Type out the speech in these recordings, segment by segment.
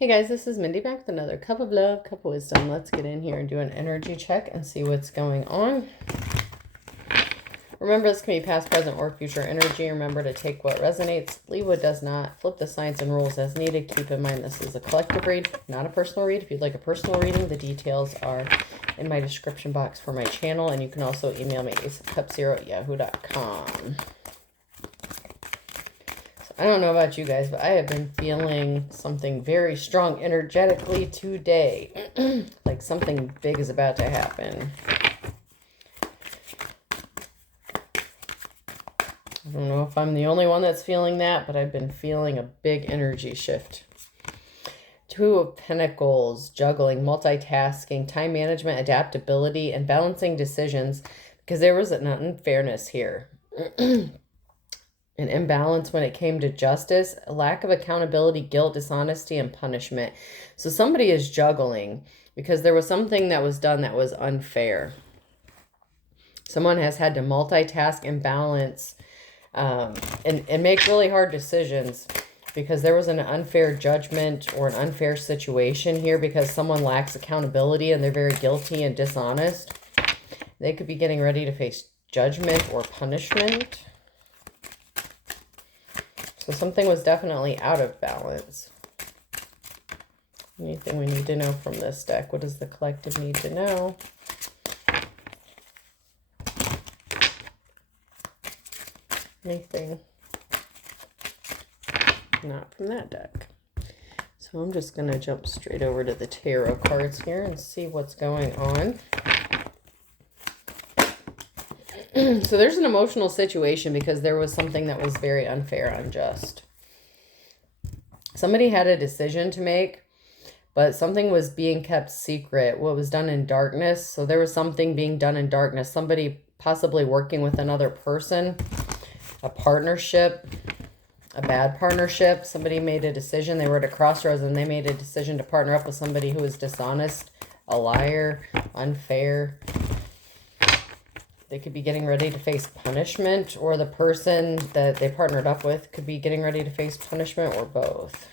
Hey guys, this is Mindy back with another cup of love, cup of wisdom. Let's get in here and do an energy check and see what's going on. Remember, this can be past, present, or future energy. Remember to take what resonates, leave what does not, flip the signs and rules as needed. Keep in mind this is a collective read, not a personal read. If you'd like a personal reading, the details are in my description box for my channel, and you can also email me aceofcups0@yahoo.com. I don't know about you guys, but I have been feeling something very strong energetically today. Like something big is about to happen. I don't know if I'm the only one that's feeling that, but I've been feeling a big energy shift. Two of Pentacles, juggling, multitasking, time management, adaptability, and balancing decisions, because there was an unfairness here. An imbalance when it came to justice, a lack of accountability, guilt, dishonesty, and punishment. So somebody is juggling because there was something that was done that was unfair. Someone has had to multitask and balance and make really hard decisions because there was an unfair judgment or an unfair situation here because someone lacks accountability and they're very guilty and dishonest. They could be getting ready to face judgment or punishment. So something was definitely out of balance. Anything we need to know from this deck? What does the collective need to know? Anything? Not from that deck. So I'm just going to jump straight over to the tarot cards here and see what's going on. So there's an emotional situation because there was something that was very unfair, unjust. Somebody had a decision to make, but something was being kept secret. What was done in darkness. So there was something being done in darkness. Somebody possibly working with another person, a partnership, a bad partnership. Somebody made a decision. They were at a crossroads and they made a decision to partner up with somebody who was dishonest, a liar, unfair. They could be getting ready to face punishment, or the person that they partnered up with could be getting ready to face punishment, or both.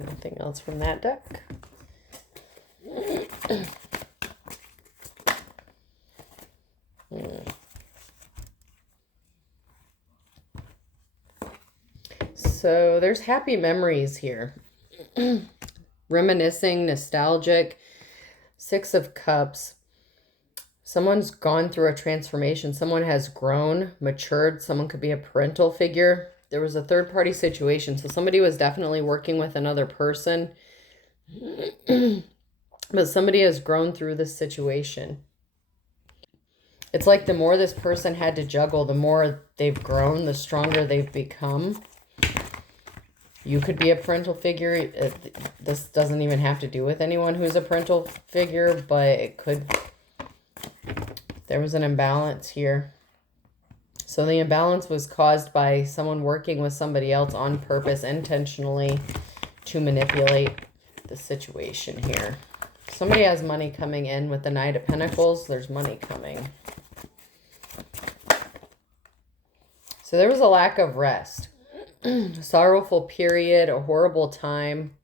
Nothing else from that deck. So there's happy memories here. Reminiscing, nostalgic. Six of Cups. Someone's gone through a transformation. Someone has grown, matured. Someone could be a parental figure. There was a third-party situation. So somebody was definitely working with another person. But somebody has grown through this situation. It's like the more this person had to juggle, the more they've grown, the stronger they've become. You could be a parental figure. This doesn't even have to do with anyone who's a parental figure, but it could. There was an imbalance here. So the imbalance was caused by someone working with somebody else on purpose, intentionally, to manipulate the situation here. Somebody has money coming in with the Knight of Pentacles. There's money coming. So there was a lack of rest. Sorrowful period, a horrible time.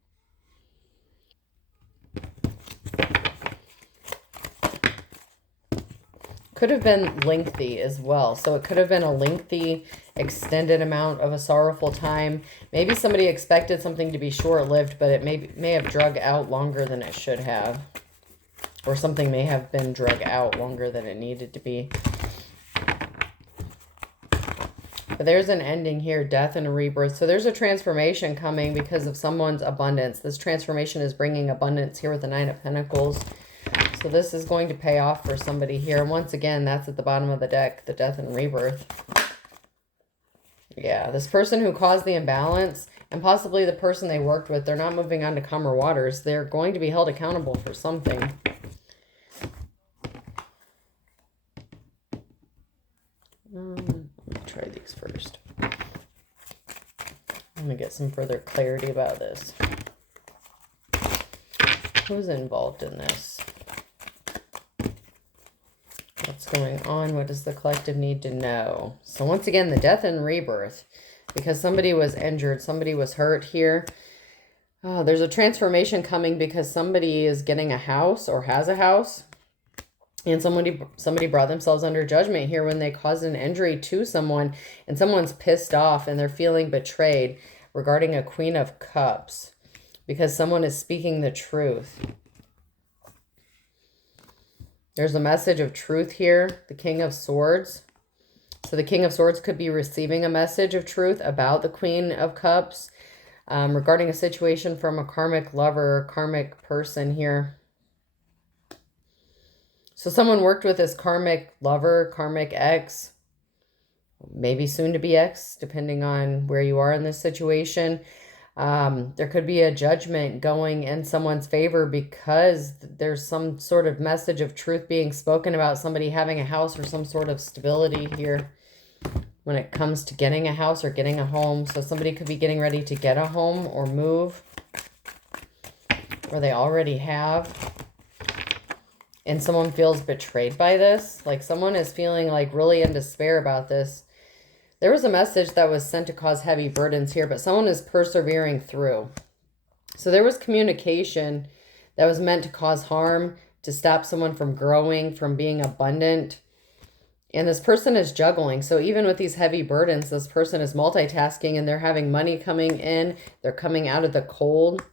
Could have been lengthy as well. So it could have been a lengthy, extended amount of a sorrowful time. Maybe somebody expected something to be short-lived, but it may have drug out longer than it should have. Or something may have been drug out longer than it needed to be. But there's an ending here, death and a rebirth. So there's a transformation coming because of someone's abundance. This transformation is bringing abundance here with the Nine of Pentacles. So this is going to pay off for somebody here. And once again, that's at the bottom of the deck, the death and rebirth. Yeah, this person who caused the imbalance, and possibly the person they worked with, they're not moving on to calmer waters. They're going to be held accountable for something. Let me try these first. Let me get some further clarity about this. Who's involved in this? What's going on? What does the collective need to know? So once again, the death and rebirth, because somebody was injured, somebody was hurt here. There's a transformation coming because somebody is getting a house or has a house. And somebody brought themselves under judgment here when they caused an injury to someone, and someone's pissed off and they're feeling betrayed regarding a Queen of Cups because someone is speaking the truth. There's a message of truth here, the King of Swords. So the King of Swords could be receiving a message of truth about the Queen of Cups regarding a situation from a karmic lover or karmic person here. So someone worked with this karmic lover, karmic ex, maybe soon to be ex, depending on where you are in this situation. There could be a judgment going in someone's favor because there's some sort of message of truth being spoken about somebody having a house or some sort of stability here when it comes to getting a house or getting a home. So somebody could be getting ready to get a home or move, or they already have. And someone feels betrayed by this. Like someone is feeling like really in despair about this. There was a message that was sent to cause heavy burdens here, but someone is persevering through. So there was communication that was meant to cause harm, to stop someone from growing, from being abundant. And this person is juggling. So even with these heavy burdens, this person is multitasking and they're having money coming in. They're coming out of the cold.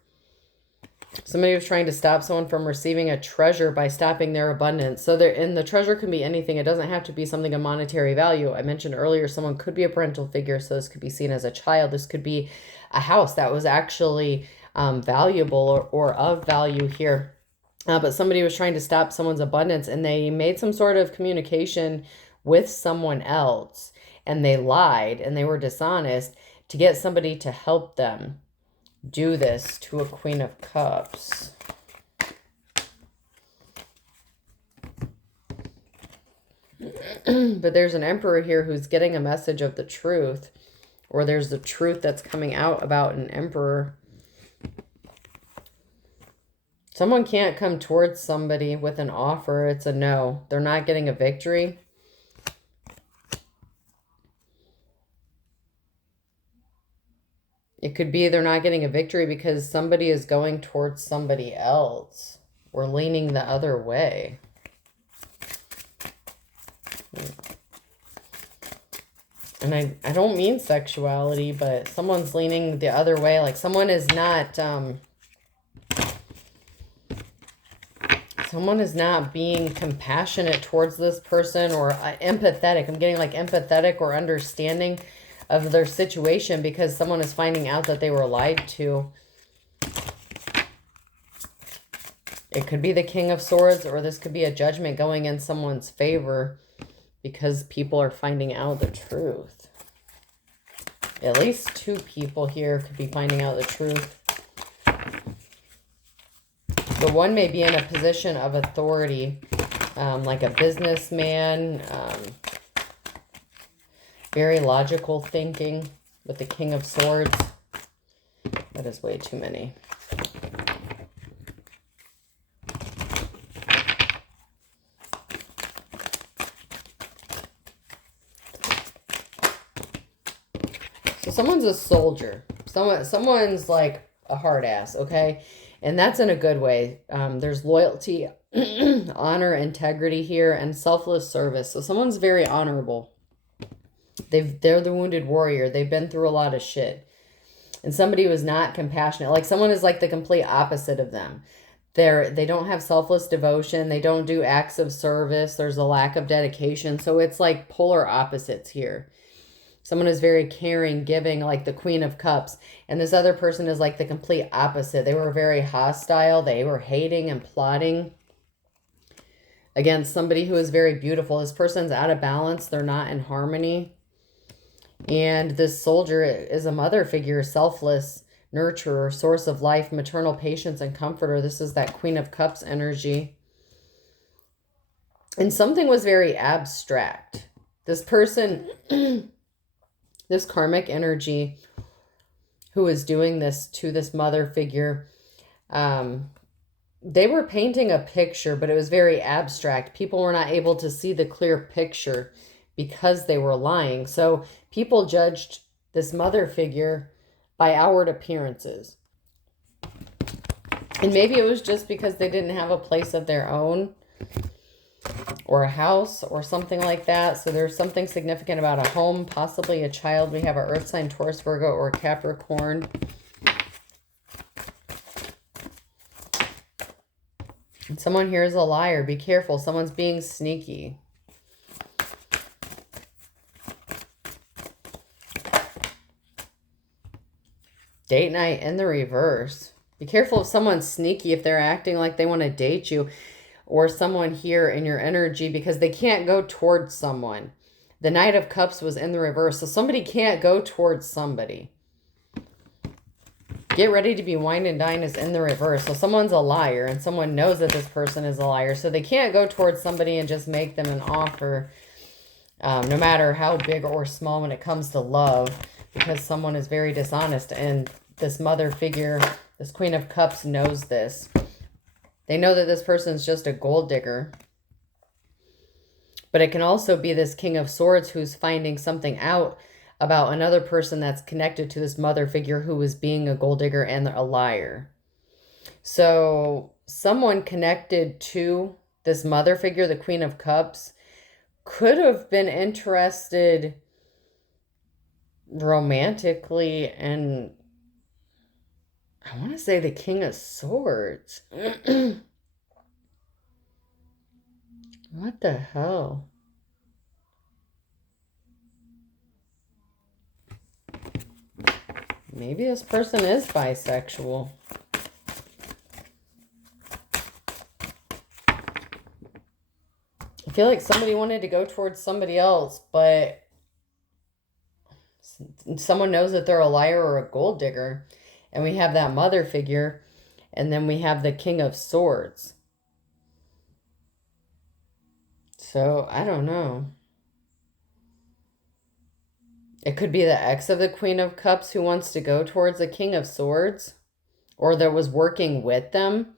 Somebody was trying to stop someone from receiving a treasure by stopping their abundance. So the treasure can be anything. It doesn't have to be something of monetary value. I mentioned earlier, someone could be a parental figure. So this could be seen as a child. This could be a house that was actually valuable or of value here. But somebody was trying to stop someone's abundance and they made some sort of communication with someone else. And they lied and they were dishonest to get somebody to help them do this to a Queen of Cups. But there's an Emperor here who's getting a message of the truth, or there's the truth that's coming out about an Emperor. Someone can't come towards somebody with an offer. It's a no. They're not getting a victory. It could be they're not getting a victory because somebody is going towards somebody else or leaning the other way. And I don't mean sexuality, but someone's leaning the other way. Like someone is not being compassionate towards this person or empathetic. I'm getting like empathetic or understanding of their situation because someone is finding out that they were lied to. It could be the King of Swords, or this could be a judgment going in someone's favor because people are finding out the truth. At least two people here could be finding out the truth. But one may be in a position of authority, like a businessman, very logical thinking with the King of Swords. That is way too many. So someone's a soldier. Someone's like a hard ass, okay? And that's in a good way. There's loyalty, honor, integrity here, and selfless service. So someone's very honorable. They're the wounded warrior. They've been through a lot of shit. And somebody was not compassionate. Like someone is like the complete opposite of them. They don't have selfless devotion. They don't do acts of service. There's a lack of dedication. So it's like polar opposites here. Someone is very caring, giving, like the Queen of Cups. And this other person is like the complete opposite. They were very hostile. They were hating and plotting against somebody who is very beautiful. This person's out of balance. They're not in harmony. And this soldier is a mother figure, selfless, nurturer, source of life, maternal patience and comforter. This is that Queen of Cups energy. And something was very abstract. This person, this karmic energy who is doing this to this mother figure, they were painting a picture, but it was very abstract. People were not able to see the clear picture because they were lying. So people judged this mother figure by outward appearances. And maybe it was just because they didn't have a place of their own or a house or something like that. So there's something significant about a home, possibly a child. We have our earth sign, Taurus, Virgo, or Capricorn. And someone here is a liar. Be careful. Someone's being sneaky. Date night in the reverse. Be careful if someone's sneaky, if they're acting like they want to date you, or someone here in your energy, because they can't go towards someone. The Knight of Cups was in the reverse, so somebody can't go towards somebody. Get ready to be wine and dine is in the reverse. So someone's a liar, and someone knows that this person is a liar. So they can't go towards somebody and just make them an offer, no matter how big or small when it comes to love, because someone is very dishonest. And this mother figure, this Queen of Cups, knows this. They know that this person's just a gold digger. But it can also be this King of Swords who's finding something out about another person that's connected to this mother figure who is being a gold digger and a liar. So someone connected to this mother figure, the Queen of Cups, could have been interested romantically, and I want to say the King of Swords. What the hell? Maybe this person is bisexual. I feel like somebody wanted to go towards somebody else, but someone knows that they're a liar or a gold digger. And we have that mother figure, and then we have the King of Swords. So, I don't know. It could be the ex of the Queen of Cups who wants to go towards the King of Swords, or that was working with them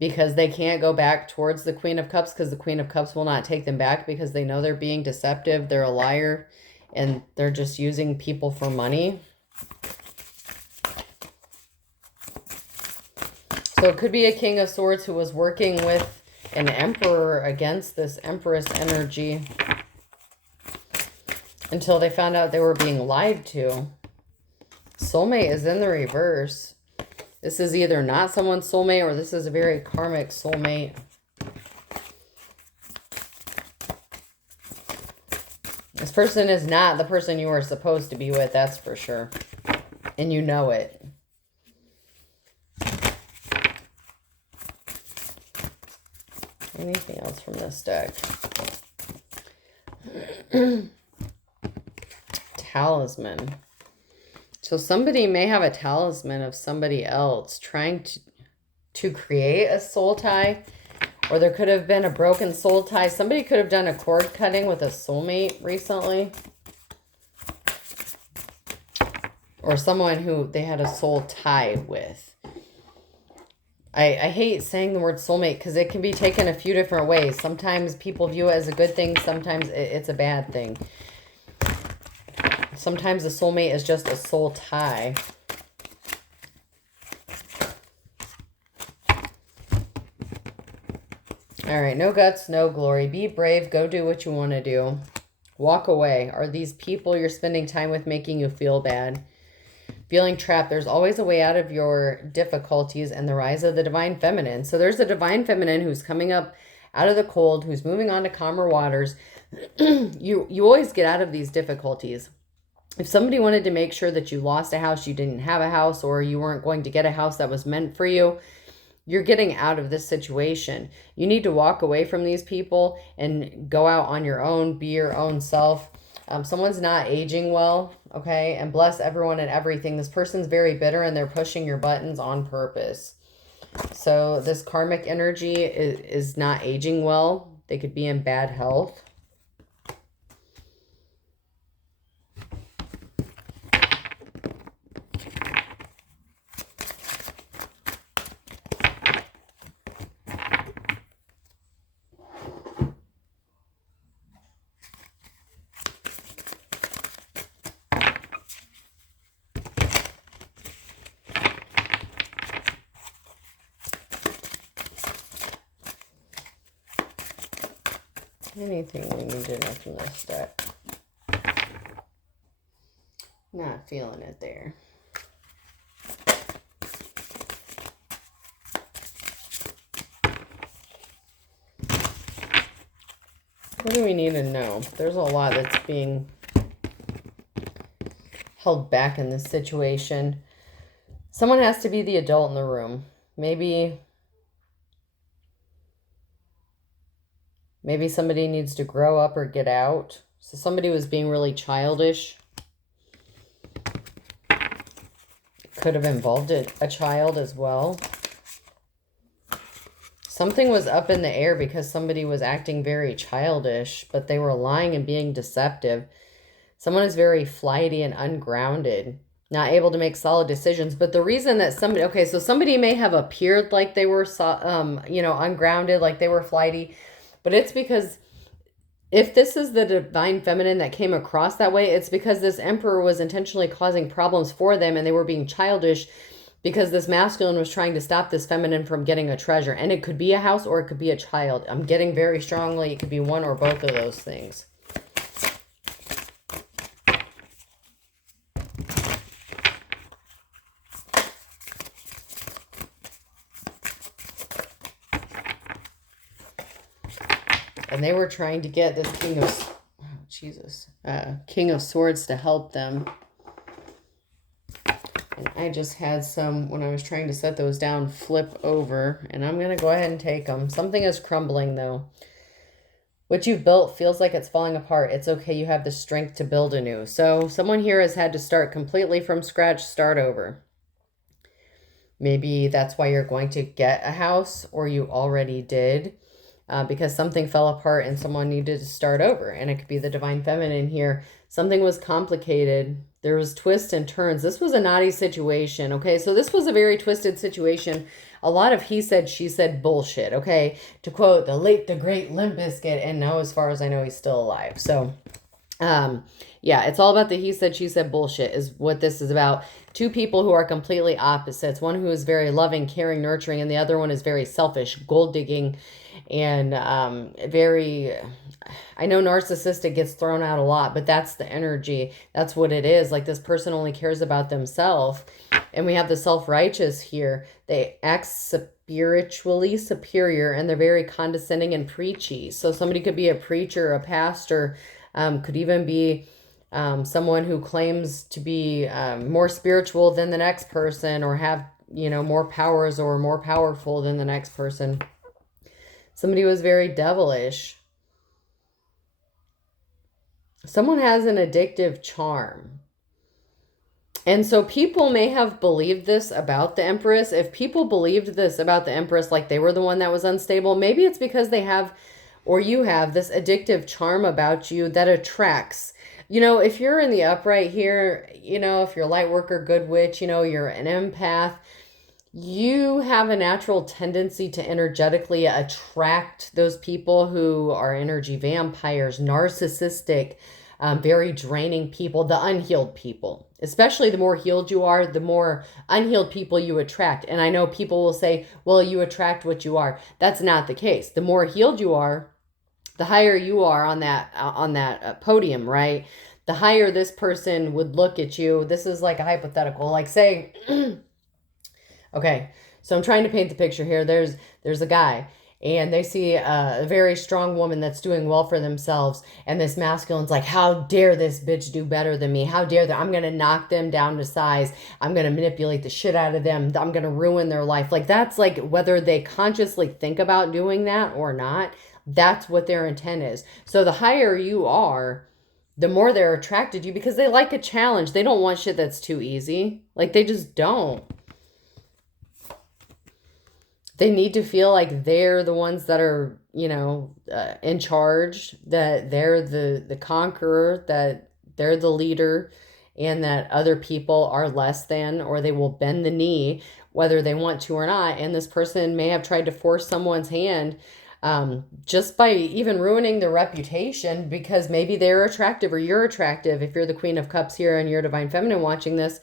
because they can't go back towards the Queen of Cups because the Queen of Cups will not take them back because they know they're being deceptive, they're a liar, and they're just using people for money. So it could be a King of Swords who was working with an Emperor against this Empress energy until they found out they were being lied to. Soulmate is in the reverse. This is either not someone's soulmate or this is a very karmic soulmate. This person is not the person you are supposed to be with, that's for sure. And you know it. Anything else from this deck? Talisman. So somebody may have a talisman of somebody else trying to create a soul tie, or there could have been a broken soul tie. Somebody could have done a cord cutting with a soulmate recently, or someone who they had a soul tie with. I hate saying the word soulmate because it can be taken a few different ways. Sometimes people view it as a good thing. Sometimes it's a bad thing. Sometimes a soulmate is just a soul tie. All right, no guts, no glory. Be brave. Go do what you want to do. Walk away. Are these people you're spending time with making you feel bad? Feeling trapped. There's always a way out of your difficulties and the rise of the divine feminine. So there's a divine feminine who's coming up out of the cold, who's moving on to calmer waters. You always get out of these difficulties. If somebody wanted to make sure that you lost a house, you didn't have a house, or you weren't going to get a house that was meant for you, you're getting out of this situation. You need to walk away from these people and go out on your own, be your own self. Someone's not aging well, okay? And bless everyone and everything. This person's very bitter and they're pushing your buttons on purpose. So this karmic energy is not aging well. They could be in bad health. Anything we need to know from this deck? Not feeling it there. What do we need to know? There's a lot that's being held back in this situation. Someone has to be the adult in the room. Maybe somebody needs to grow up or get out. So somebody was being really childish. Could have involved a child as well. Something was up in the air because somebody was acting very childish, but they were lying and being deceptive. Someone is very flighty and ungrounded, not able to make solid decisions. But the reason that somebody, okay, so somebody may have appeared like they were, ungrounded, like they were flighty, but it's because if this is the divine feminine that came across that way, it's because this emperor was intentionally causing problems for them and they were being childish because this masculine was trying to stop this feminine from getting a treasure. And it could be a house or it could be a child. I'm getting very strongly it could be one or both of those things. And they were trying to get this King of Swords to help them. And I just had some, when I was trying to set those down, flip over. And I'm going to go ahead and take them. Something is crumbling, though. What you've built feels like it's falling apart. It's okay. You have the strength to build anew. So someone here has had to start completely from scratch, start over. Maybe that's why you're going to get a house, or you already did. Because something fell apart and someone needed to start over. And it could be the divine feminine here. Something was complicated. There was twists and turns. This was a knotty situation, okay? So this was a very twisted situation. A lot of he said, she said bullshit, okay? To quote the late, the great Limp Bizkit, and now as far as I know, he's still alive. So, yeah, it's all about the he said, she said bullshit is what this is about. Two people who are completely opposites. One who is very loving, caring, nurturing, and the other one is very selfish, gold digging, and very, I know narcissistic gets thrown out a lot, but that's the energy. That's what it is. Like this person only cares about themselves. And we have the self-righteous here. They act spiritually superior and they're very condescending and preachy. So somebody could be a preacher, a pastor, could even be someone who claims to be more spiritual than the next person, or have, more powers or more powerful than the next person. Somebody was very devilish. Someone has an addictive charm. And so people may have believed this about the Empress. If people believed this about the Empress, like they were the one that was unstable, maybe it's because they have, or you have, this addictive charm about you that attracts. If you're in the upright here, if you're a light worker, good witch, you're an empath, you have a natural tendency to energetically attract those people who are energy vampires, narcissistic, very draining people, the unhealed people. Especially the more healed you are, the more unhealed people you attract. And I know people will say, well, you attract what you are. That's not the case. The more healed you are, the higher you are on that podium, right? The higher this person would look at you. This is like a hypothetical. Like say, okay, so I'm trying to paint the picture here. There's a guy, and they see a very strong woman that's doing well for themselves, and this masculine's like, how dare this bitch do better than me? How dare I'm going to knock them down to size. I'm going to manipulate the shit out of them. I'm going to ruin their life. Like that's like whether they consciously think about doing that or not, that's what their intent is. So the higher you are, the more they're attracted to you because they like a challenge. They don't want shit that's too easy. Like they just don't. They need to feel like they're the ones that are, in charge, that they're the conqueror, that they're the leader, and that other people are less than, or they will bend the knee, whether they want to or not. And this person may have tried to force someone's hand just by even ruining their reputation because maybe they're attractive or you're attractive. If you're the Queen of Cups here and you're Divine Feminine watching this,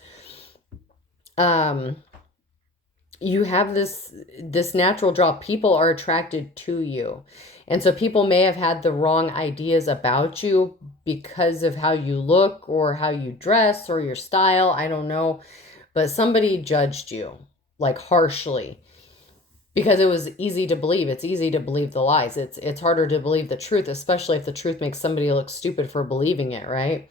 you have this natural draw. People are attracted to you. And so people may have had the wrong ideas about you because of how you look or how you dress or your style. I don't know. But somebody judged you like harshly because it was easy to believe. It's easy to believe the lies. It's harder to believe the truth, especially if the truth makes somebody look stupid for believing it, right?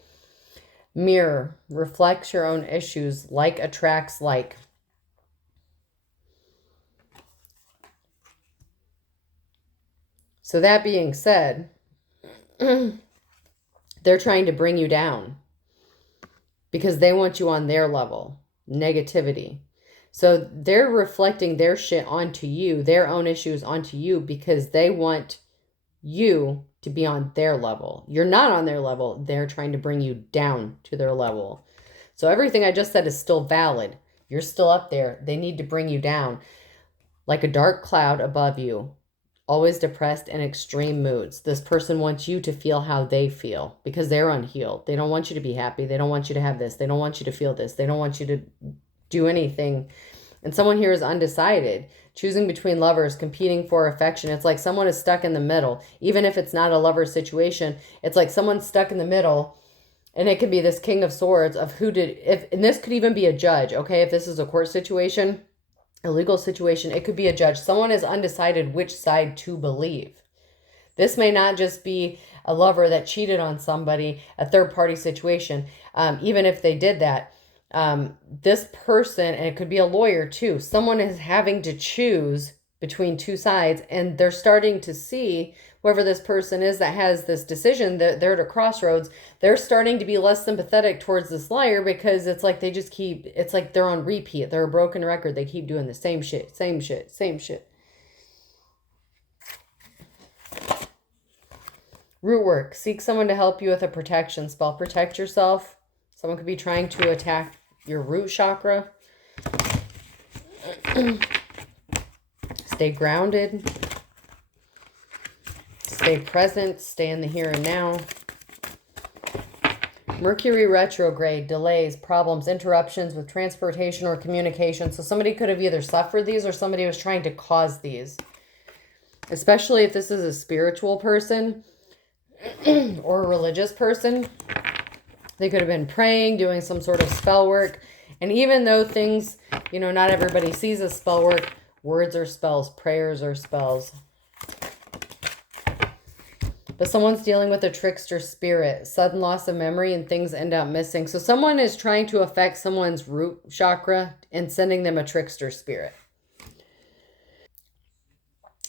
Mirror reflects your own issues. Like attracts like. So that being said, they're trying to bring you down because they want you on their level. Negativity. So they're reflecting their shit onto you, their own issues onto you, because they want you to be on their level. You're not on their level. They're trying to bring you down to their level. So everything I just said is still valid. You're still up there. They need to bring you down like a dark cloud above you. Always depressed and extreme moods. This person wants you to feel how they feel because they're unhealed. They don't want you to be happy. They don't want you to have this. They don't want you to feel this. They don't want you to do anything. And someone here is undecided, choosing between lovers, competing for affection. It's like someone is stuck in the middle. Even if it's not a lover situation, it's like someone's stuck in the middle. And it could be this King of Swords of who did, and this could even be a judge, okay? If this is a court situation, a legal situation, it could be a judge. Someone is undecided which side to believe. This may not just be a lover that cheated on somebody, a third-party situation. Even if they did that, this person, and it could be a lawyer too, someone is having to choose between two sides, and they're starting to see whoever this person is that has this decision, that they're at a crossroads, they're starting to be less sympathetic towards this liar because it's like they just keep, it's like they're on repeat. They're a broken record. They keep doing the same shit, same shit, same shit. Root work. Seek someone to help you with a protection spell. Protect yourself. Someone could be trying to attack your root chakra. Stay grounded. Stay present. Stay in the here and now. Mercury retrograde, delays, problems, interruptions with transportation or communication. So somebody could have either suffered these or somebody was trying to cause these. Especially if this is a spiritual person or a religious person. They could have been praying, doing some sort of spell work. And even though things, you know, not everybody sees as spell work, words are spells, prayers are spells. But someone's dealing with a trickster spirit, sudden loss of memory, and things end up missing. So someone is trying to affect someone's root chakra and sending them a trickster spirit.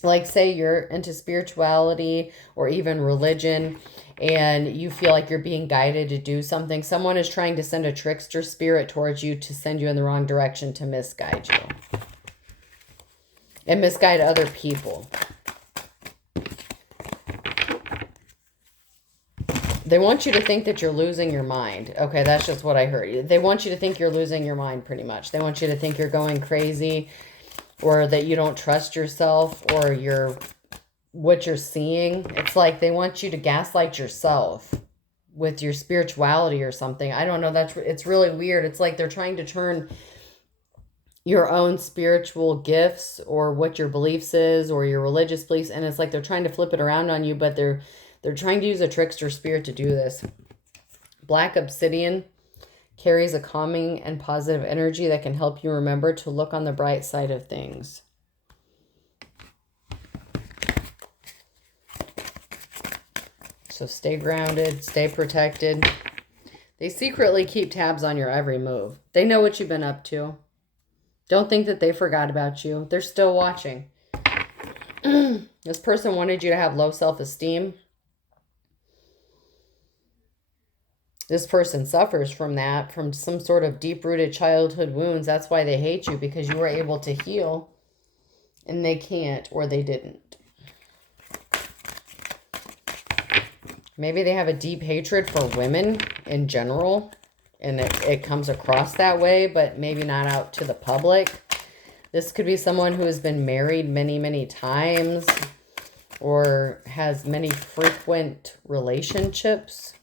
Like say you're into spirituality or even religion and you feel like you're being guided to do something. Someone is trying to send a trickster spirit towards you to send you in the wrong direction, to misguide you. And misguide other people. They want you to think that you're losing your mind. Okay, that's just what I heard. They want you to think you're losing your mind pretty much. They want you to think you're going crazy or that you don't trust yourself or what you're seeing. It's like they want you to gaslight yourself with your spirituality or something. I don't know. It's really weird. It's like they're trying to turn your own spiritual gifts or what your beliefs is or your religious beliefs, and it's like they're trying to flip it around on you, but they're trying to use a trickster spirit to do this. Black obsidian carries a calming and positive energy that can help you remember to look on the bright side of things. So stay grounded, stay protected. They secretly keep tabs on your every move. They know what you've been up to. Don't think that they forgot about you. They're still watching. This person wanted you to have low self-esteem. This person suffers from that, from some sort of deep-rooted childhood wounds. That's why they hate you, because you were able to heal and they can't, or they didn't. Maybe they have a deep hatred for women in general, and it comes across that way, but maybe not out to the public. This could be someone who has been married many, many times or has many frequent relationships.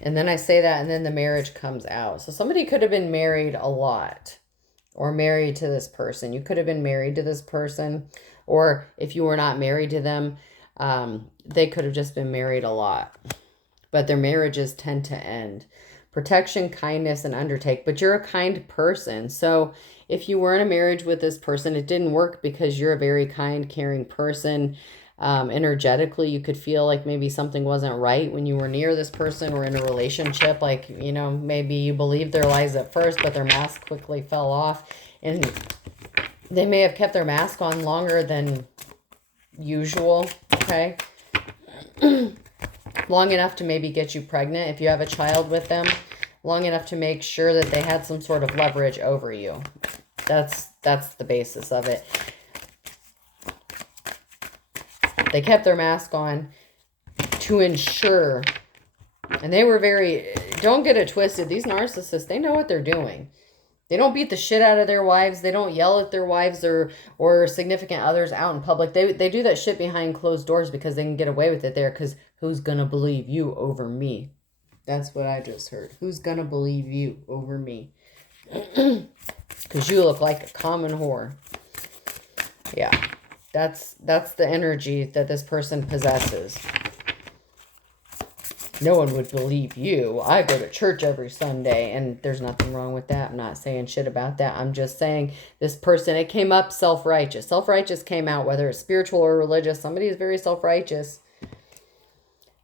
And then I say that, and then the marriage comes out. So somebody could have been married a lot, or married to this person. You could have been married to this person, or if you were not married to them, they could have just been married a lot. But their marriages tend to end. Protection, kindness, and undertake. But you're a kind person. So if you were in a marriage with this person, it didn't work because you're a very kind, caring person. Energetically, you could feel like maybe something wasn't right when you were near this person or in a relationship. Like, you know, maybe you believed their lies at first, but their mask quickly fell off. And they may have kept their mask on longer than usual, okay? Long enough to maybe get you pregnant if you have a child with them. Long enough to make sure that they had some sort of leverage over you. That's the basis of it. They kept their mask on to ensure, and they were very, don't get it twisted, these narcissists, they know what they're doing. They don't beat the shit out of their wives. They don't yell at their wives or significant others out in public. They do that shit behind closed doors because they can get away with it there, because who's gonna believe you over me? That's what I just heard. Who's gonna believe you over me? Because you look like a common whore. Yeah. That's the energy that this person possesses. No one would believe you. I go to church every Sunday, and there's nothing wrong with that. I'm not saying shit about that. I'm just saying this person, it came up self-righteous. Self-righteous came out, whether it's spiritual or religious. Somebody is very self-righteous.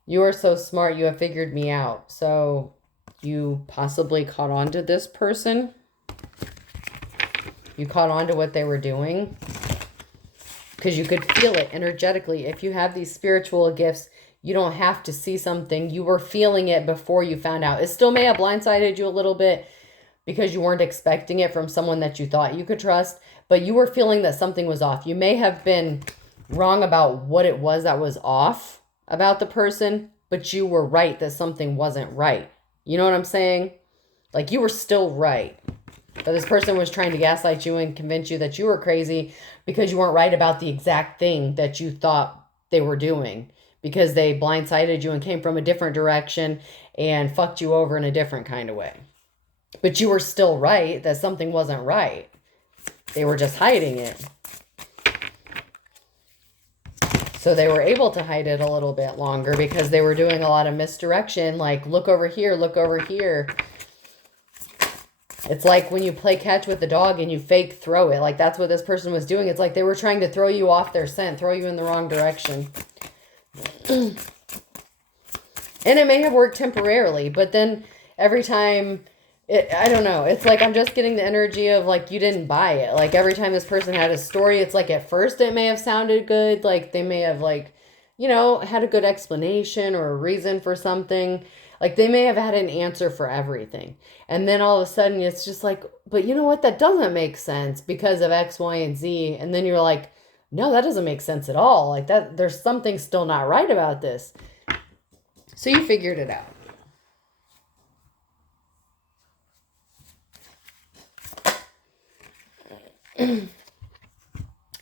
You are so smart. You have figured me out. So you possibly caught on to this person. You caught on to what they were doing. Because you could feel it energetically. If you have these spiritual gifts, you don't have to see something. You were feeling it before you found out. It still may have blindsided you a little bit because you weren't expecting it from someone that you thought you could trust. But you were feeling that something was off. You may have been wrong about what it was that was off about the person, but you were right that something wasn't right. You know what I'm saying? Like, you were still right. But this person was trying to gaslight you and convince you that you were crazy because you weren't right about the exact thing that you thought they were doing. Because they blindsided you and came from a different direction and fucked you over in a different kind of way. But you were still right that something wasn't right. They were just hiding it. So they were able to hide it a little bit longer because they were doing a lot of misdirection. Like, look over here, look over here. It's like when you play catch with the dog and you fake throw it. Like, that's what this person was doing. It's like they were trying to throw you off their scent, throw you in the wrong direction. And it may have worked temporarily, but then every time, I don't know. It's like I'm just getting the energy of, like, you didn't buy it. Like, every time this person had a story, it's like at first it may have sounded good. Like, they may have, like, you know, had a good explanation or a reason for something. Like, they may have had an answer for everything. And then all of a sudden it's just like, but you know what? That doesn't make sense because of X, Y, and Z. And then you're like, no, that doesn't make sense at all. Like, that, there's something still not right about this. So you figured it out.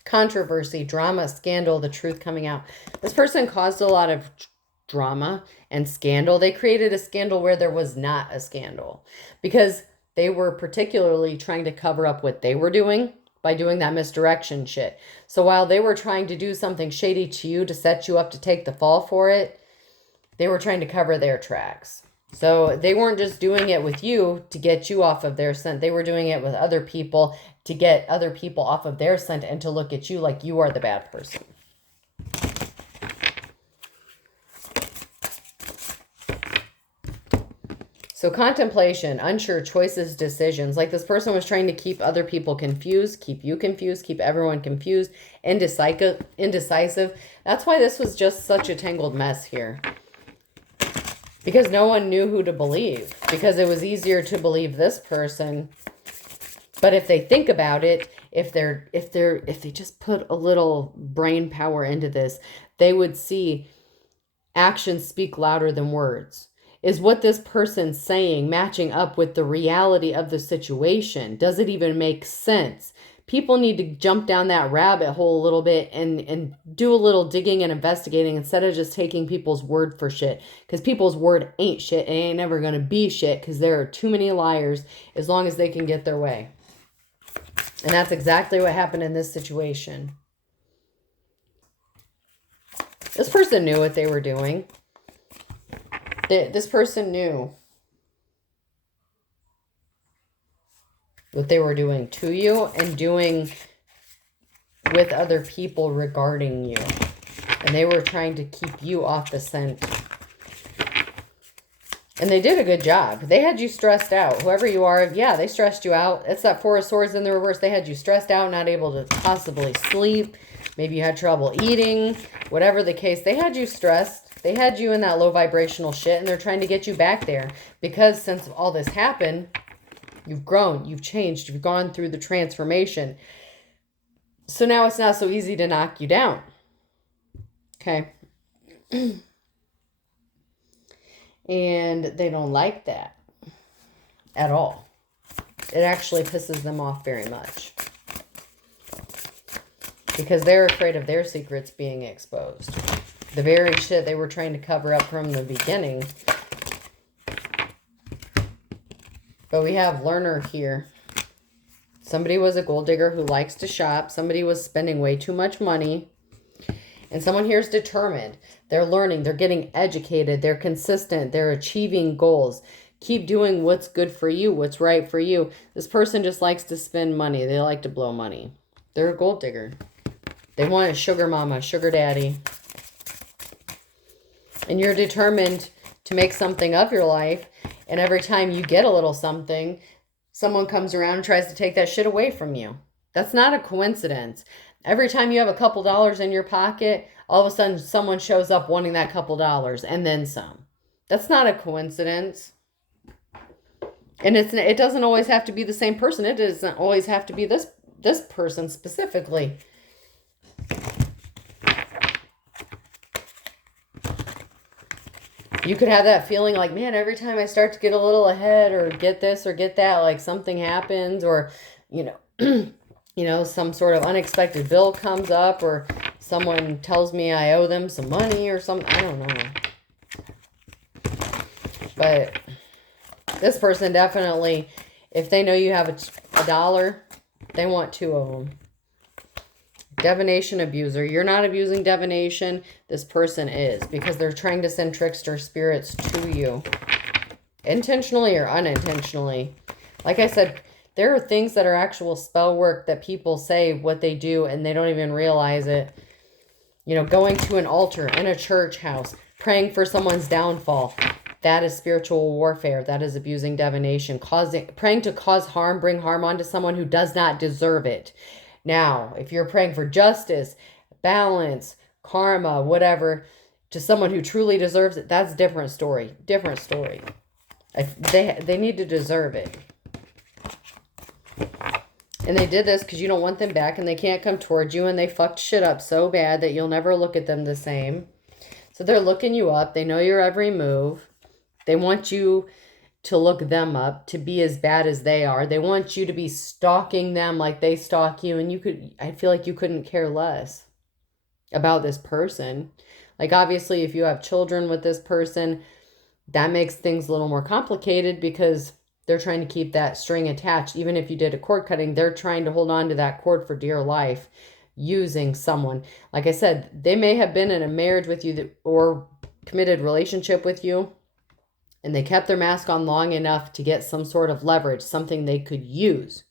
Controversy, drama, scandal, the truth coming out. This person caused a lot of drama and scandal. They created a scandal where there was not a scandal because they were particularly trying to cover up what they were doing by doing that misdirection shit. So while they were trying to do something shady to you to set you up to take the fall for it, they were trying to cover their tracks. So they weren't just doing it with you to get you off of their scent. They were doing it with other people to get other people off of their scent and to look at you like you are the bad person. So contemplation, unsure, choices, decisions. Like, this person was trying to keep other people confused, keep you confused, keep everyone confused, indecisive. That's why this was just such a tangled mess here. Because no one knew who to believe. Because it was easier to believe this person. But if they think about it, if they just put a little brain power into this, they would see actions speak louder than words. Is what this person's saying matching up with the reality of the situation? Does it even make sense? People need to jump down that rabbit hole a little bit and do a little digging and investigating instead of just taking people's word for shit. Because people's word ain't shit. It ain't never going to be shit because there are too many liars as long as they can get their way. And that's exactly what happened in this situation. This person knew what they were doing. This person knew what they were doing to you and doing with other people regarding you. And they were trying to keep you off the scent. And they did a good job. They had you stressed out. Whoever you are, yeah, they stressed you out. It's that Four of Swords in the reverse. They had you stressed out, not able to possibly sleep. Maybe you had trouble eating. Whatever the case, they had you stressed. They had you in that low vibrational shit, and they're trying to get you back there. Because since all this happened, you've grown, you've changed, you've gone through the transformation. So now it's not so easy to knock you down. Okay. And they don't like that at all. It actually pisses them off very much. Because they're afraid of their secrets being exposed. The very shit they were trying to cover up from the beginning. But we have learner here. Somebody was a gold digger who likes to shop. Somebody was spending way too much money. And someone here is determined. They're learning. They're getting educated. They're consistent. They're achieving goals. Keep doing what's good for you, what's right for you. This person just likes to spend money. They like to blow money. They're a gold digger. They want a sugar mama, sugar daddy. And you're determined to make something of your life. And every time you get a little something, someone comes around and tries to take that shit away from you. That's not a coincidence. Every time you have a couple dollars in your pocket, all of a sudden someone shows up wanting that couple dollars and then some. That's not a coincidence. And it doesn't always have to be the same person. It doesn't always have to be this person specifically. You could have that feeling like, man, every time I start to get a little ahead or get this or get that, like something happens or, some sort of unexpected bill comes up or someone tells me I owe them some money or something. I don't know. But this person definitely, if they know you have a dollar, they want two of them. Divination abuser. You're not abusing divination. This person is, because they're trying to send trickster spirits to you. Intentionally or unintentionally. Like I said, there are things that are actual spell work that people say what they do and they don't even realize it. Going to an altar in a church house, praying for someone's downfall. That is spiritual warfare. That is abusing divination. Praying to cause harm, bring harm onto someone who does not deserve it. Now, if you're praying for justice, balance, karma, whatever, to someone who truly deserves it, that's a different story. Different story. They need to deserve it. And they did this because you don't want them back and they can't come towards you and they fucked shit up so bad that you'll never look at them the same. So they're looking you up. They know your every move. They want you to look them up, to be as bad as they are. They want you to be stalking them like they stalk you. And I feel like you couldn't care less about this person. Like, obviously, if you have children with this person, that makes things a little more complicated because they're trying to keep that string attached. Even if you did a cord cutting, they're trying to hold on to that cord for dear life using someone. Like I said, they may have been in a marriage with you or committed relationship with you, and they kept their mask on long enough to get some sort of leverage, something they could use.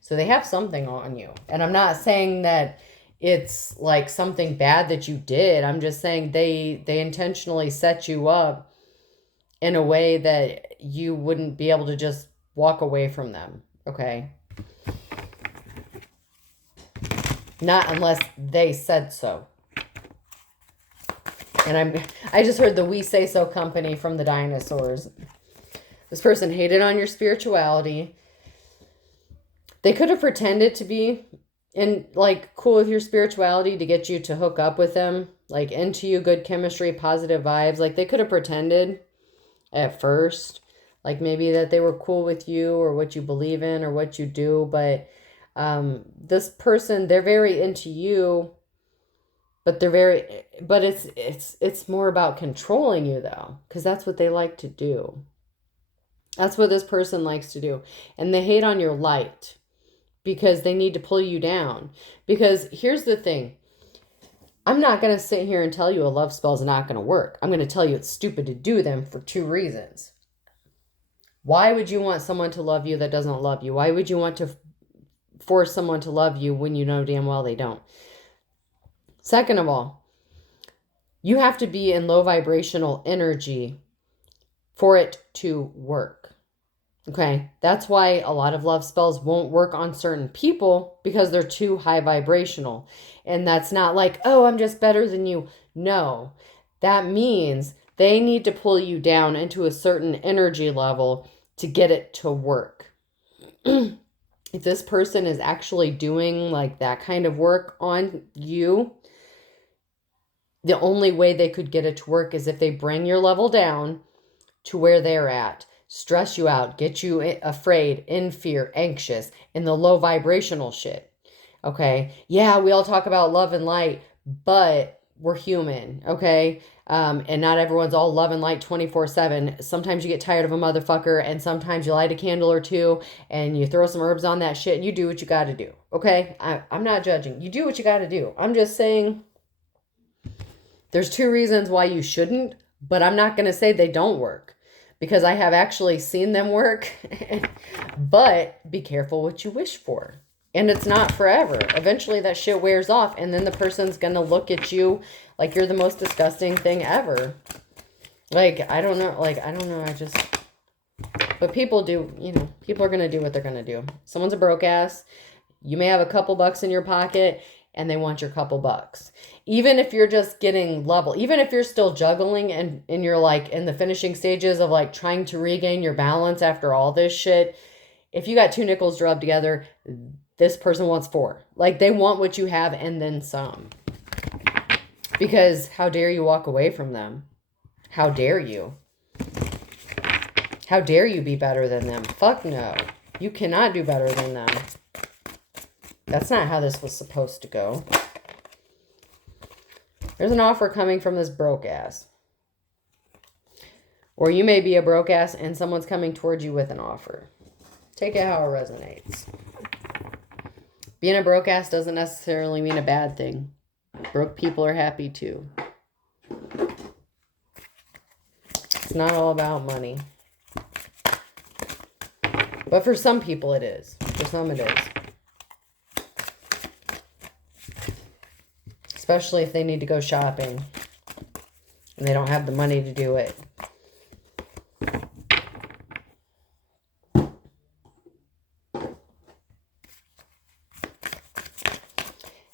So they have something on you. And I'm not saying that it's like something bad that you did. I'm just saying they intentionally set you up in a way that you wouldn't be able to just walk away from them. Okay? Not unless they said so. And I just heard the We Say So company from the dinosaurs. This person hated on your spirituality. They could have pretended to be cool with your spirituality to get you to hook up with them. Like, into you, good chemistry, positive vibes. Like, they could have pretended at first. Like, maybe that they were cool with you or what you believe in or what you do. But This person, they're very into you, but it's more about controlling you though, because that's what they like to do. That's what this person likes to do. And they hate on your light because they need to pull you down. Because here's the thing. I'm not going to sit here and tell you a love spell is not going to work. I'm going to tell you it's stupid to do them for 2 reasons. Why would you want someone to love you that doesn't love you? Why would you want to force someone to love you when you know damn well they don't? Second of all, you have to be in low vibrational energy for it to work. Okay, that's why a lot of love spells won't work on certain people, because they're too high vibrational. And that's not like, oh, I'm just better than you. No, that means they need to pull you down into a certain energy level to get it to work. If this person is actually doing like that kind of work on you, the only way they could get it to work is if they bring your level down to where they're at. Stress you out, get you afraid, in fear, anxious, in the low vibrational shit. Okay? Yeah, we all talk about love and light, but we're human, okay? And not everyone's all love and light 24/7. Sometimes you get tired of a motherfucker, and sometimes you light a candle or two, and you throw some herbs on that shit, and you do what you got to do, okay? I'm not judging. You do what you got to do. I'm just saying there's 2 reasons why you shouldn't, but I'm not going to say they don't work, because I have actually seen them work. But be careful what you wish for. And it's not forever. Eventually that shit wears off, and then the person's going to look at you like you're the most disgusting thing ever. I don't know. But people do, people are going to do what they're going to do. Someone's a broke ass. You may have a couple bucks in your pocket, and they want your couple bucks. Even if you're just getting level, even if you're still juggling and you're like in the finishing stages of like trying to regain your balance after all this shit, if you got 2 nickels to rub together, this person wants 4. Like, they want what you have and then some. Because how dare you walk away from them? How dare you? How dare you be better than them? Fuck no. You cannot do better than them. That's not how this was supposed to go. There's an offer coming from this broke ass. Or you may be a broke ass and someone's coming towards you with an offer. Take it how it resonates. Being a broke ass doesn't necessarily mean a bad thing. Broke people are happy too. It's not all about money. But for some people it is. For some it is. Especially if they need to go shopping and they don't have the money to do it.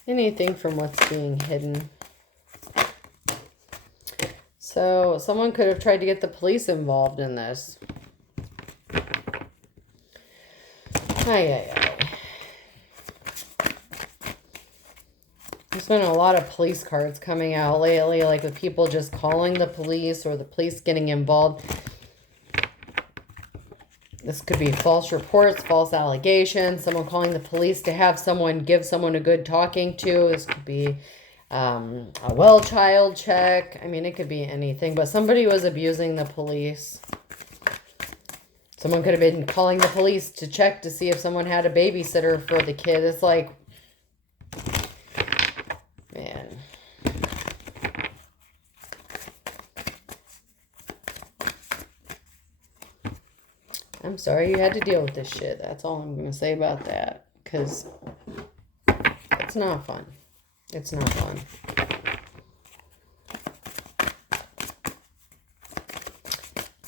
Anything from what's being hidden. So someone could have tried to get the police involved in this. There's been a lot of police cards coming out lately, like with people just calling the police or the police getting involved. This could be false reports, false allegations, someone calling the police to have someone give someone a good talking to. This could be a well child check. I mean, it could be anything, but somebody was abusing the police. Someone could have been calling the police to check to see if someone had a babysitter for the kid. It's like, man. I'm sorry you had to deal with this shit. That's all I'm going to say about that. Because it's not fun. It's not fun.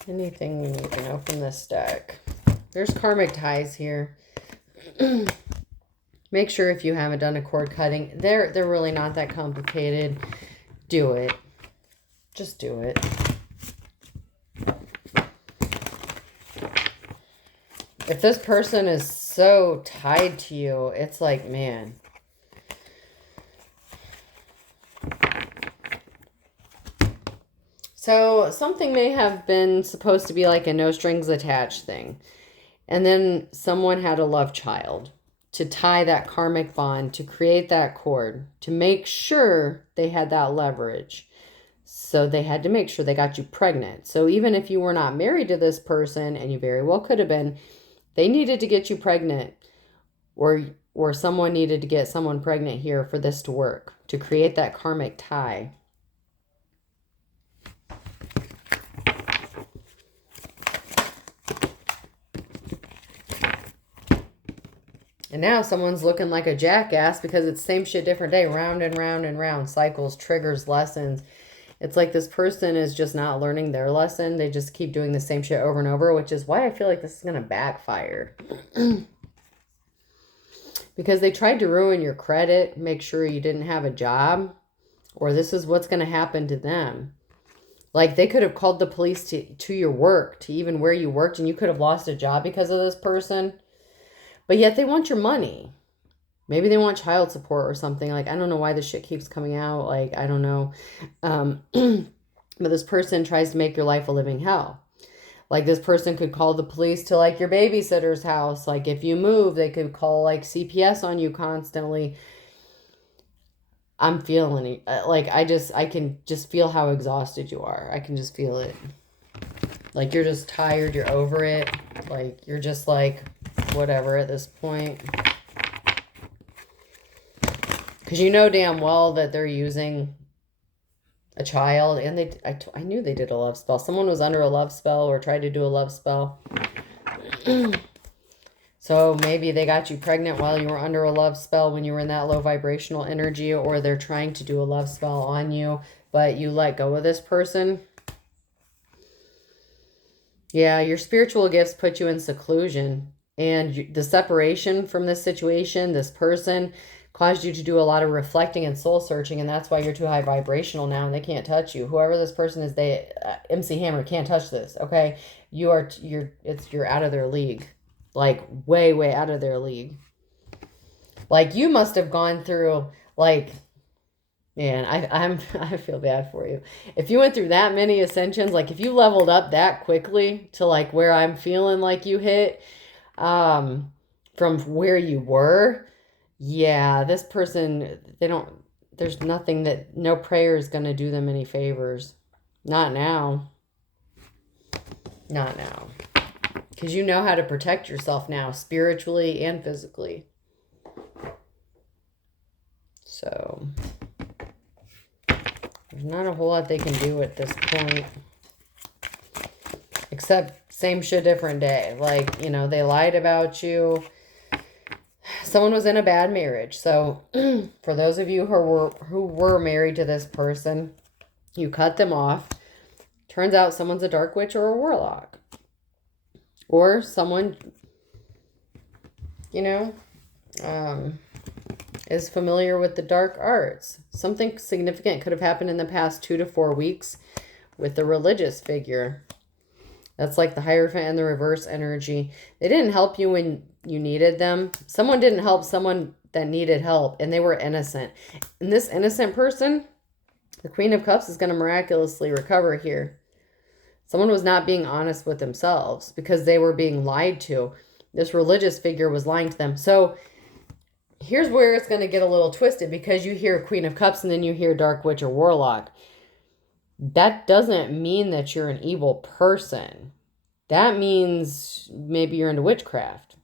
Anything we need to know from this deck? There's karmic ties here. Make sure if you haven't done a cord cutting, they're really not that complicated. Do it. Just do it. If this person is so tied to you, it's like, man. So something may have been supposed to be like a no strings attached thing. And then someone had a love child. to tie that karmic bond, to create that cord, to make sure they had that leverage. So they had to make sure they got you pregnant. So even if you were not married to this person, and you very well could have been, they needed to get you pregnant, or someone needed to get someone pregnant here for this to work, to create that karmic tie. And now someone's looking like a jackass because it's same shit, different day, round and round and round, cycles, triggers, lessons. It's like this person is just not learning their lesson. They just keep doing the same shit over and over, which is why I feel like this is going to backfire. Because they tried to ruin your credit, make sure you didn't have a job, or this is what's going to happen to them. Like they could have called the police to your work, to even where you worked, and you could have lost a job because of this person. But yet they want your money. Maybe they want child support or something. Like, I don't know why this shit keeps coming out. Like, I don't know. But this person tries to make your life a living hell. Like, this person could call the police to, like, your babysitter's house. Like, if you move, they could call, like, CPS on you constantly. I'm feeling it. Like, I can just feel how exhausted you are. I can just feel it. Like, you're just tired. You're over it. Like, you're just, like, whatever at this point. Because you know damn well that they're using a child. And I knew they did a love spell. Someone was under a love spell or tried to do a love spell. So maybe they got you pregnant while you were under a love spell when you were in that low vibrational energy, or they're trying to do a love spell on you, but you let go of this person. Yeah, your spiritual gifts put you in seclusion, and the separation from this situation, this person, caused you to do a lot of reflecting and soul searching, and that's why you're too high vibrational now, and they can't touch you. Whoever this person is, MC Hammer can't touch this. Okay, you're out of their league, like way, way out of their league. Like you must have gone through like. Man, I feel bad for you. If you went through that many ascensions, like if you leveled up that quickly to like where I'm feeling like you hit, from where you were, yeah, this person, there's nothing no prayer is going to do them any favors. Not now. Not now. Because you know how to protect yourself now, spiritually and physically. So there's not a whole lot they can do at this point. Except same shit, different day. Like, you know, they lied about you. Someone was in a bad marriage. So for those of you who were married to this person, you cut them off. Turns out someone's a dark witch or a warlock. Or someone, you know, is familiar with the dark arts. Something significant could have happened in the past 2 to 4 weeks with the religious figure. That's like the Hierophant and the reverse energy. They didn't help you when you needed them. Someone didn't help someone that needed help, and they were innocent. And this innocent person, the Queen of Cups, is going to miraculously recover here. Someone was not being honest with themselves because they were being lied to. This religious figure was lying to them. So here's where it's going to get a little twisted, because you hear Queen of Cups and then you hear Dark Witch or Warlock. That doesn't mean that you're an evil person. That means maybe you're into witchcraft.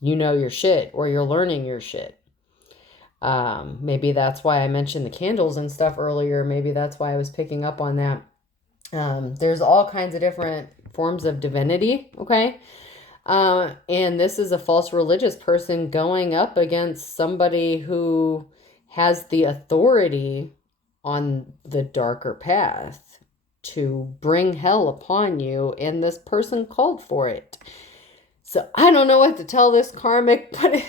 You know your shit, or you're learning your shit. Maybe that's why I mentioned the candles and stuff earlier. Maybe that's why I was picking up on that. There's all kinds of different forms of divinity, okay? And this is a false religious person going up against somebody who has the authority on the darker path to bring hell upon you, and this person called for it. So I don't know what to tell this karmic, but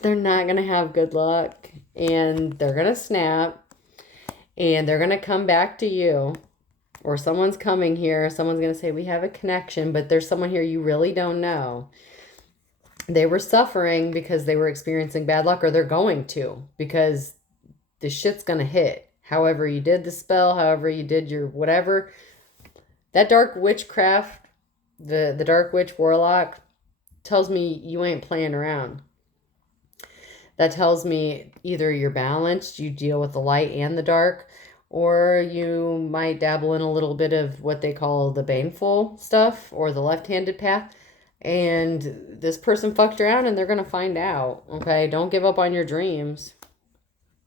they're not going to have good luck, and they're going to snap, and they're going to come back to you. Or someone's coming here. Someone's going to say, we have a connection, but there's someone here you really don't know. They were suffering because they were experiencing bad luck, or they're going to, because the shit's going to hit. However you did the spell, however you did your whatever. That dark witchcraft, the dark witch warlock, tells me you ain't playing around. That tells me either you're balanced, you deal with the light and the dark, or you might dabble in a little bit of what they call the baneful stuff or the left-handed path. And this person fucked around and they're going to find out. Okay, don't give up on your dreams.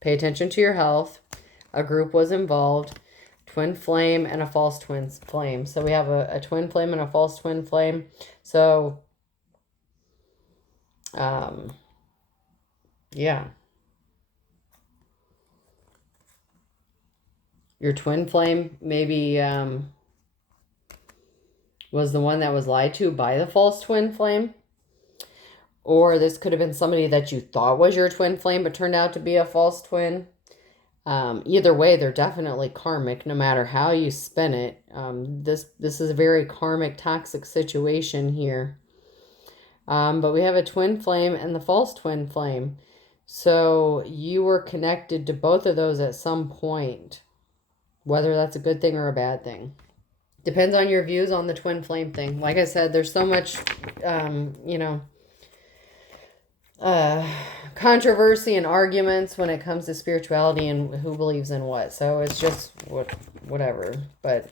Pay attention to your health. A group was involved. Twin flame and a false twin flame. So we have a twin flame and a false twin flame. So, yeah. Your twin flame maybe was the one that was lied to by the false twin flame. Or this could have been somebody that you thought was your twin flame but turned out to be a false twin. Either way, they're definitely karmic, no matter how you spin it. This is a very karmic, toxic situation here. But we have a twin flame and the false twin flame. So you were connected to both of those at some point, whether that's a good thing or a bad thing. Depends on your views on the twin flame thing. Like I said, there's so much, controversy and arguments when it comes to spirituality and who believes in what. So it's just whatever. But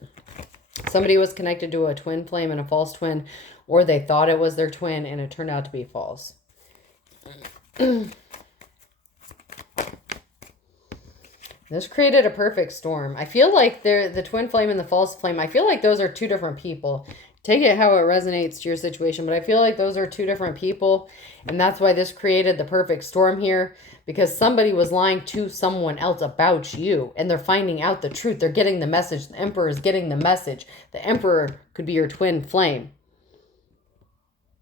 somebody was connected to a twin flame and a false twin, or they thought it was their twin and it turned out to be false. This created a perfect storm. I feel like the twin flame and the false flame, I feel like those are two different people. Take it how it resonates to your situation, but I feel like those are two different people, and that's why this created the perfect storm here, because somebody was lying to someone else about you, and they're finding out the truth. They're getting the message. The Emperor is getting the message. The Emperor could be your twin flame,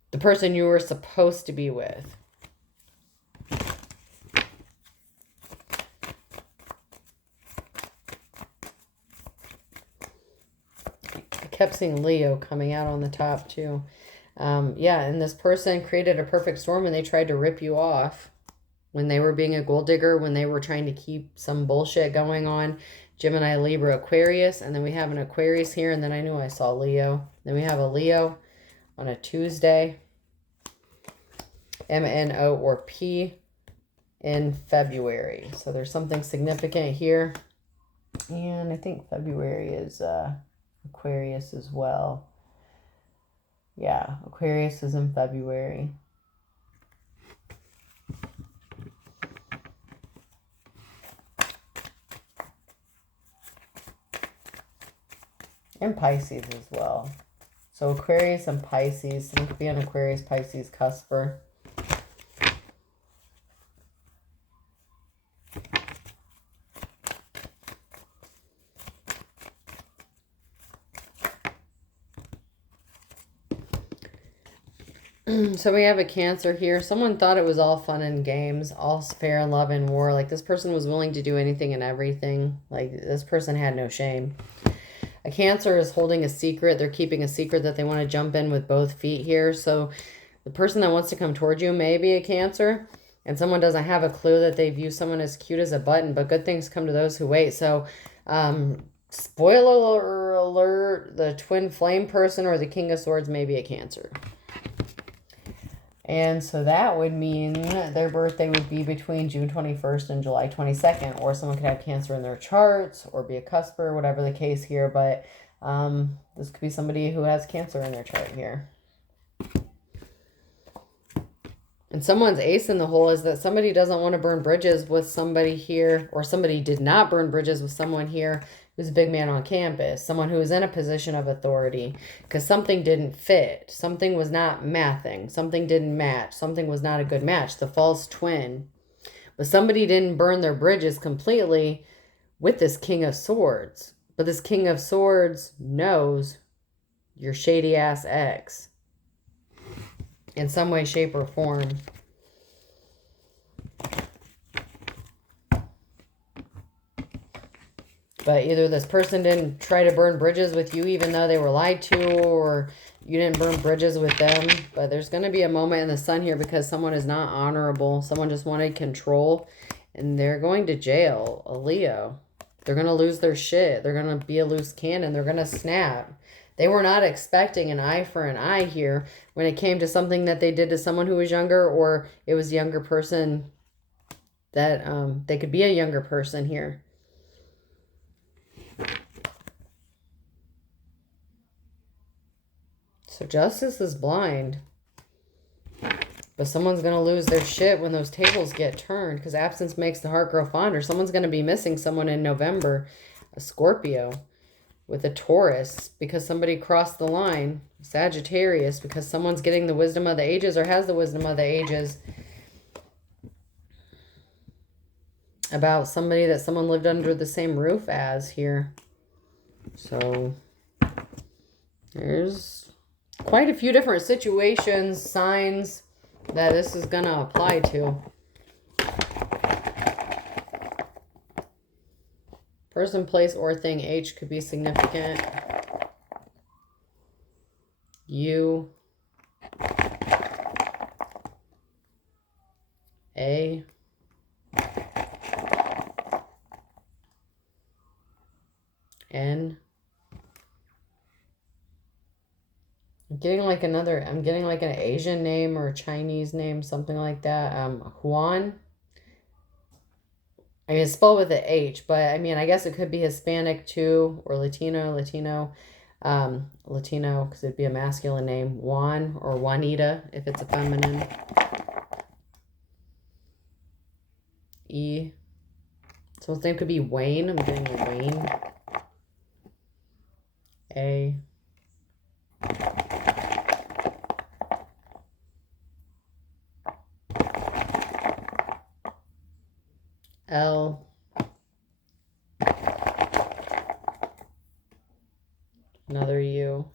the person you were supposed to be with. Kept seeing Leo coming out on the top too. Yeah, and this person created a perfect storm and they tried to rip you off when they were being a gold digger, when they were trying to keep some bullshit going on. Gemini, Libra, Aquarius, and then we have an Aquarius here, and then I knew I saw Leo. Then we have a Leo on a Tuesday. MNO or P in February. So there's something significant here. And I think February is Aquarius as well. Yeah, Aquarius is in February. And Pisces as well. So Aquarius and Pisces. It could be an Aquarius, Pisces cusper. So we have a Cancer here. Someone thought it was all fun and games, all fair in love and war. Like this person was willing to do anything and everything. Like this person had no shame. A Cancer is holding a secret. They're keeping a secret that they want to jump in with both feet here. So the person that wants to come toward you may be a Cancer. And someone doesn't have a clue that they view someone as cute as a button. But good things come to those who wait. So spoiler alert, the twin flame person or the King of Swords may be a Cancer. And so that would mean their birthday would be between June 21st and July 22nd. Or someone could have Cancer in their charts or be a cusper, whatever the case here. But this could be somebody who has Cancer in their chart here. And someone's ace in the hole is that somebody doesn't want to burn bridges with somebody here. Or somebody did not burn bridges with someone here who's a big man on campus, someone who is in a position of authority, because something didn't fit. Something was not mathing. Something didn't match. Something was not a good match. The false twin. But somebody didn't burn their bridges completely with this King of Swords. But this King of Swords knows your shady ass ex in some way, shape, or form. But either this person didn't try to burn bridges with you even though they were lied to, or you didn't burn bridges with them. But there's going to be a moment in the sun here because someone is not honorable. Someone just wanted control, and they're going to jail. A Leo. They're going to lose their shit. They're going to be a loose cannon. They're going to snap. They were not expecting an eye for an eye here when it came to something that they did to someone who was younger, or it was a younger person that they could be a younger person here. So justice is blind. But someone's going to lose their shit when those tables get turned, because absence makes the heart grow fonder. Someone's going to be missing someone in November, a Scorpio, with a Taurus, because somebody crossed the line, Sagittarius, because someone's getting the wisdom of the ages or has the wisdom of the ages about somebody that someone lived under the same roof as here. So there's quite a few different situations, signs that this is going to apply to. Person, place, or thing. H could be significant. U. A. N. I'm getting like an Asian name or a Chinese name, something like that. Juan. I mean, it's spelled with an H, but I mean, I guess it could be Hispanic too, or Latino, because it'd be a masculine name. Juan or Juanita if it's a feminine. E. So his name could be Wayne. I'm getting Wayne. A. L. Another U.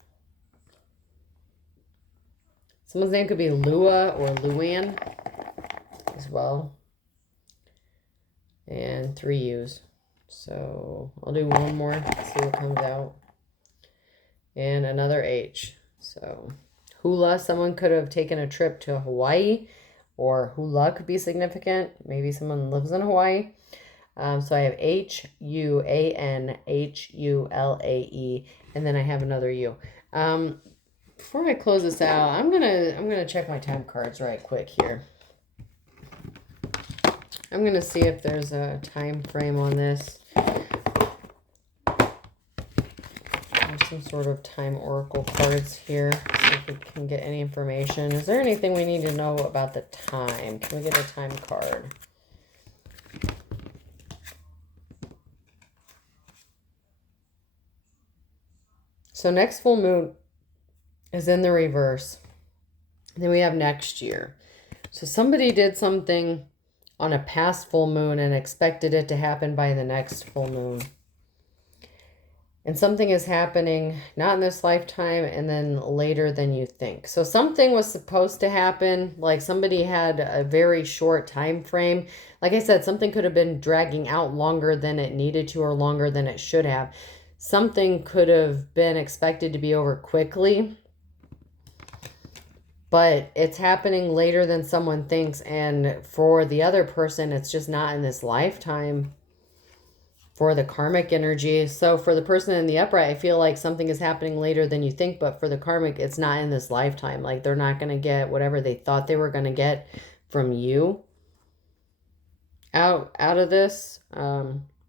Someone's name could be Lua or Luann as well. And 3 U's. So I'll do one more, see what comes out. And another H. So hula, someone could have taken a trip to Hawaii, or hula could be significant. Maybe someone lives in Hawaii. So I have H-U-A-N, H-U-L-A-E, and then I have another U. Before I close this out, I'm gonna check my time cards right quick here. I'm gonna see if there's a time frame on this. There's some sort of time oracle cards here. See if we can get any information. Is there anything we need to know about the time? Can we get a time card? So next full moon is in the reverse. Then we have next year. So somebody did something on a past full moon and expected it to happen by the next full moon. And something is happening, not in this lifetime, and then later than you think. So something was supposed to happen, like somebody had a very short time frame. Like I said, something could have been dragging out longer than it needed to, or longer than it should have. Something could have been expected to be over quickly, but it's happening later than someone thinks. And for the other person, it's just not in this lifetime for the karmic energy. So for the person in the upright, I feel like something is happening later than you think, but for the karmic, it's not in this lifetime. Like they're not going to get whatever they thought they were going to get from you out of this.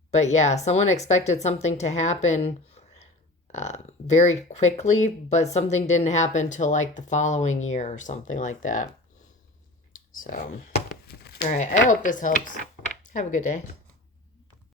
But yeah, someone expected something to happen very quickly, but something didn't happen till like the following year or something like that. So, all right. I hope this helps. Have a good day.